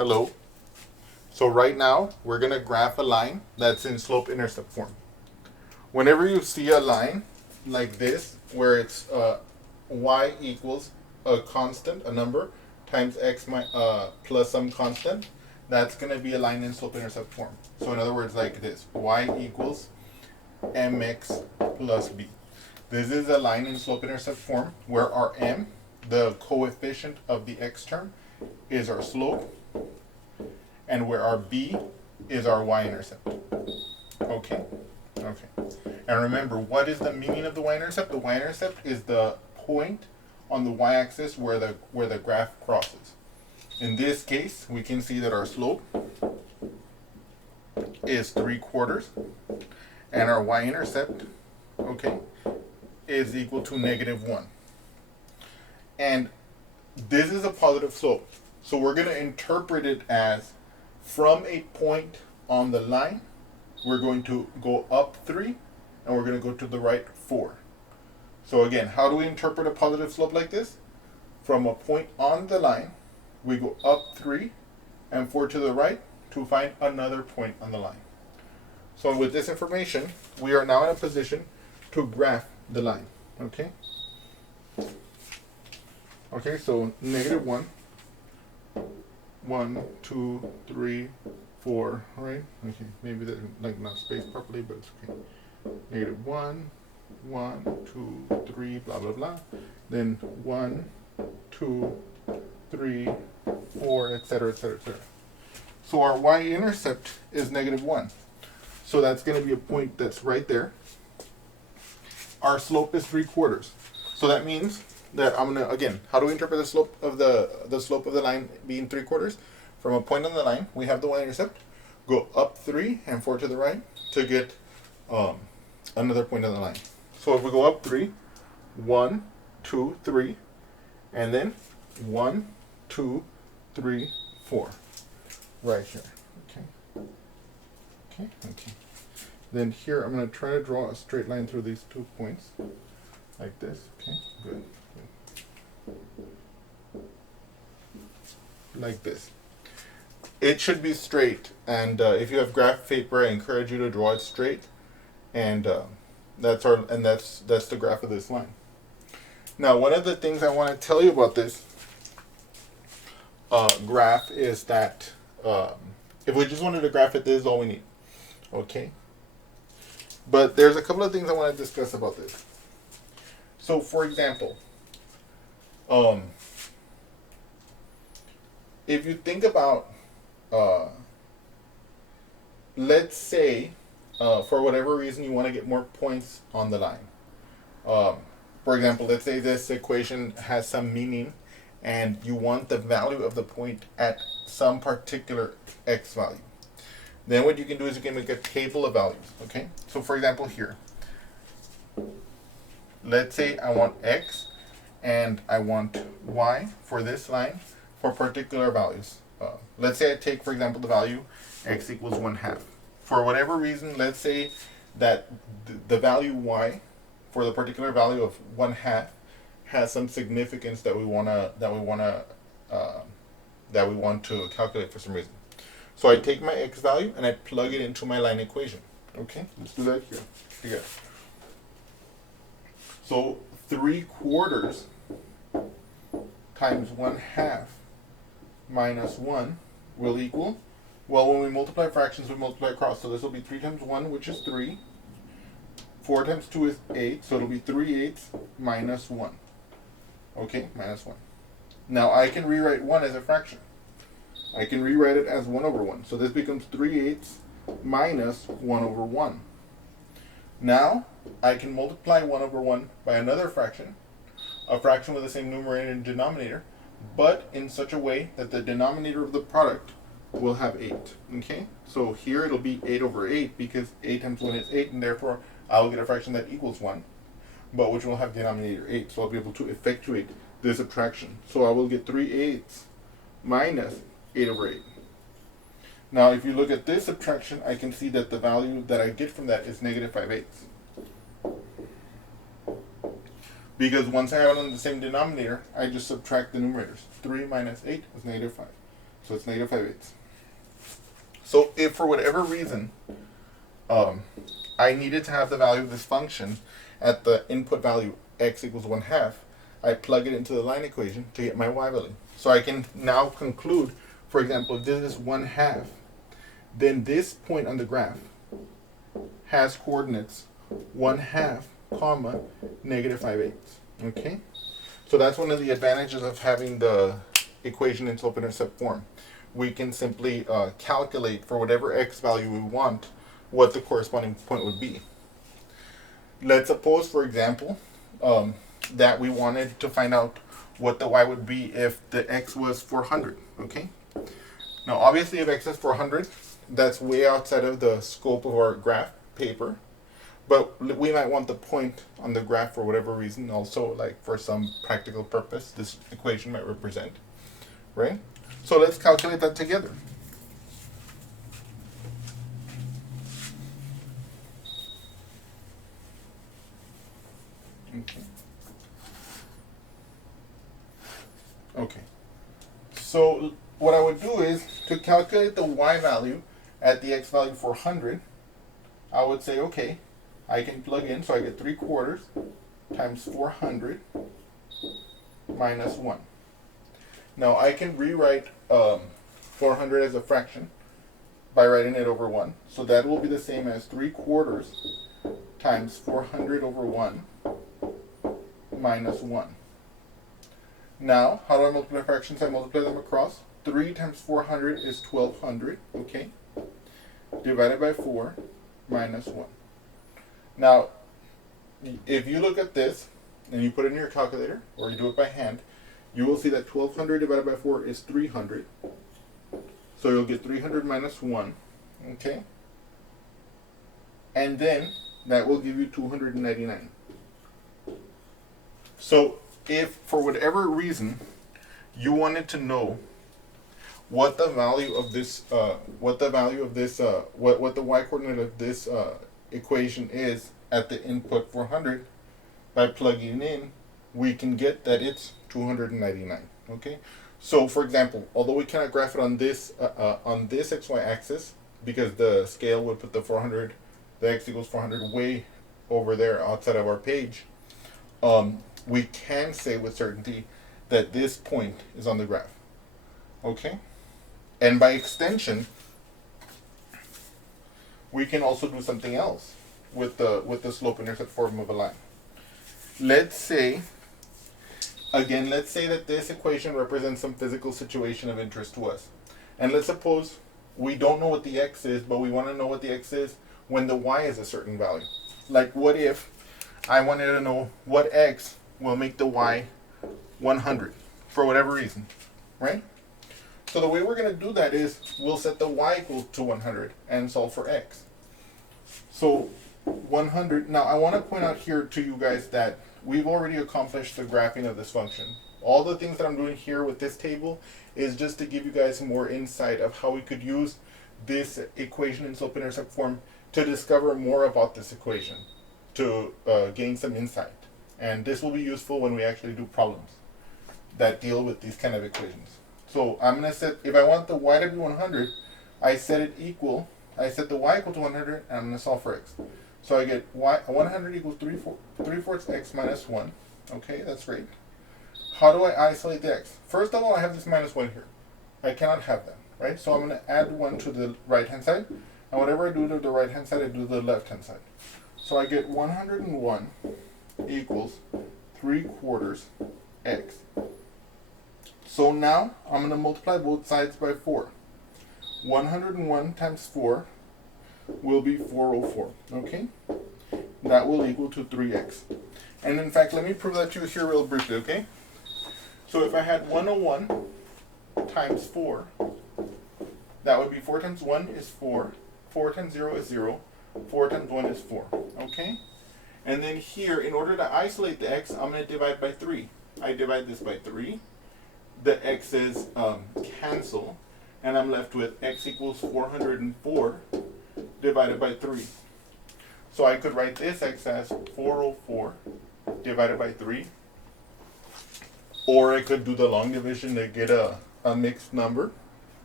Hello. So right now, we're going to graph a line that's in slope-intercept form. Whenever you see a line like this, where it's y equals a constant, a number, times x plus some constant, that's going to be a line in slope-intercept form. So in other words, like this, y equals mx plus b. This is a line in slope-intercept form where our m, the coefficient of the x term, is our slope, and where our b is our y-intercept. Okay? Okay. And remember, what is the meaning of the y-intercept? The y-intercept is the point on the y-axis where the graph crosses. In this case, we can see that our slope is 3/4, and our y-intercept, okay, is equal to -1. And this is a positive slope. So we're going to interpret it as from a point on the line, we're going to go up 3, and we're going to go to the right 4. So again, how do we interpret a positive slope like this? From a point on the line, we go up 3 and 4 to the right to find another point on the line. So with this information, we are now in a position to graph the line. Okay? Okay, so -1, 1, 2, 3, 4, right? Okay, maybe that's like not spaced properly, but it's okay. -1, 1, 2, 3, blah, blah, blah. Then 1, 2, 3, 4, etc., etc., etc. So our y-intercept is -1. So that's going to be a point that's right there. Our slope is 3/4. So that means that I'm gonna, again, how do we interpret the slope of the line being 3/4? From a point on the line, we have the y-intercept, go up 3 and 4 to the right to get another point on the line. So if we go up 3, 1, 2, 3, and then 1, 2, 3, 4, right here. Okay. Okay. Okay. Then here I'm gonna try to draw a straight line through these 2 points, like this. Okay. Good. Like this. It should be straight, and if you have graph paper, I encourage you to draw it straight, and that's the graph of this line. Now, one of the things I want to tell you about this graph is that if we just wanted to graph it, this is all we need. Okay. But there's a couple of things I want to discuss about this. So, for example, if you think about, let's say, for whatever reason you want to get more points on the line. For example, let's say this equation has some meaning and you want the value of the point at some particular x value. Then what you can do is you can make a table of values, okay? So for example here, let's say I want x and I want y for this line for particular values. Let's say I take, for example, the value x equals 1/2. For whatever reason, let's say that the value y for the particular value of 1/2 has some significance that we want to calculate for some reason. So I take my x value and I plug it into my line equation. Okay, let's do that here together. So 3/4 times 1/2 minus 1 will equal, well, when we multiply fractions, we multiply across. So this will be 3 times 1, which is 3. 4 times 2 is 8, so it'll be 3/8 minus 1. Okay, minus 1. Now I can rewrite 1 as a fraction. I can rewrite it as 1/1. So this becomes 3/8 minus 1/1. Now I can multiply 1/1 by another fraction, a fraction with the same numerator and denominator, but in such a way that the denominator of the product will have 8. Okay? So here it'll be 8/8 because 8 times 1 is 8, and therefore I will get a fraction that equals 1, but which will have denominator 8. So I'll be able to effectuate this subtraction. So I will get 3/8 minus 8/8. Now if you look at this subtraction, I can see that the value that I get from that is -5/8. Because once I have it on the same denominator, I just subtract the numerators. 3 minus 8 is -5. So it's negative 5/8. So if for whatever reason I needed to have the value of this function at the input value x equals 1/2, I plug it into the line equation to get my y value. So I can now conclude, for example, if this is 1/2, then this point on the graph has coordinates 1/2, comma, negative 5/8. Okay? So that's one of the advantages of having the equation in slope-intercept form. We can simply calculate for whatever x value we want what the corresponding point would be. Let's suppose, for example, that we wanted to find out what the y would be if the x was 400. Okay? Now, obviously, if x is 400, that's way outside of the scope of our graph paper. But we might want the point on the graph for whatever reason also, like for some practical purpose, this equation might represent, right? So let's calculate that together. Okay. Okay. So what I would do is, to calculate the y value at the x value 400, I would say, okay, I can plug in, so I get 3/4 times 400 minus 1. Now I can rewrite 400 as a fraction by writing it over 1. So that will be the same as 3/4 times 400 over 1 minus 1. Now, how do I multiply fractions? I multiply them across. 3 times 400 is 1200, okay? Divided by 4 minus 1. Now, if you look at this and you put it in your calculator, or you do it by hand, you will see that 1200 divided by 4 is 300. So you'll get 300 minus 1, okay? And then that will give you 299. So if for whatever reason you wanted to know what the value of this, what the y coordinate of this equation is at the input 400, by plugging in, we can get that it's 299. Okay. So, for example, although we cannot graph it on this xy axis because the scale would put the 400, the x equals 400 way over there outside of our page, we can say with certainty that this point is on the graph. Okay. And by extension, we can also do something else with the slope-intercept form of a line. Let's say that this equation represents some physical situation of interest to us. And let's suppose we don't know what the x is, but we want to know what the x is when the y is a certain value. Like, what if I wanted to know what x will make the y 100 for whatever reason, right? So the way we're going to do that is we'll set the y equal to 100 and solve for x. So 100, now I want to point out here to you guys that we've already accomplished the graphing of this function. All the things that I'm doing here with this table is just to give you guys more insight of how we could use this equation in slope-intercept form to discover more about this equation, to gain some insight. And this will be useful when we actually do problems that deal with these kind of equations. So I'm going to set, if I want the y to be 100, I set the y equal to 100, and I'm going to solve for x. So I get y, 100 equals 3/4 x minus 1. Okay, that's great. How do I isolate the x? First of all, I have this minus 1 here. I cannot have that, right? So I'm going to add 1 to the right-hand side. And whatever I do to the right-hand side, I do to the left-hand side. So I get 101 equals 3/4 x. So now I'm going to multiply both sides by 4. 101 times 4 will be 404, okay? That will equal to 3x. And in fact, let me prove that to you here real briefly, okay? So if I had 101 times 4, that would be 4 times 1 is 4, 4 times 0 is 0, 4 times 1 is 4, okay? And then here, in order to isolate the x, I'm going to divide by 3. I divide this by 3. The x's cancel, and I'm left with x equals 404 divided by 3. So I could write this x as 404 divided by 3. Or I could do the long division to get a mixed number.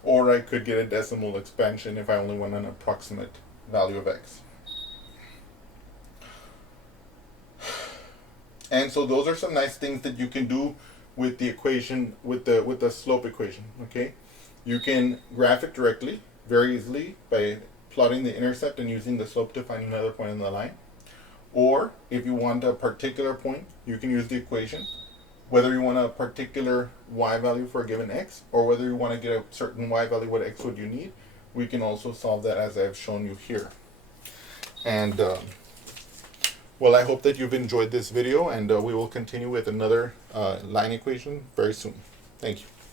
or I could get a decimal expansion if I only want an approximate value of x. And so those are some nice things that you can do with the equation, with the slope equation. Okay, you can graph it directly very easily by plotting the intercept and using the slope to find another point in the line. Or if you want a particular point, you can use the equation, whether you want a particular y value for a given x, or whether you want to get a certain y value, what x would you need, we can also solve that as I've shown you here. And well, I hope that you've enjoyed this video, and we will continue with another line equation very soon. Thank you.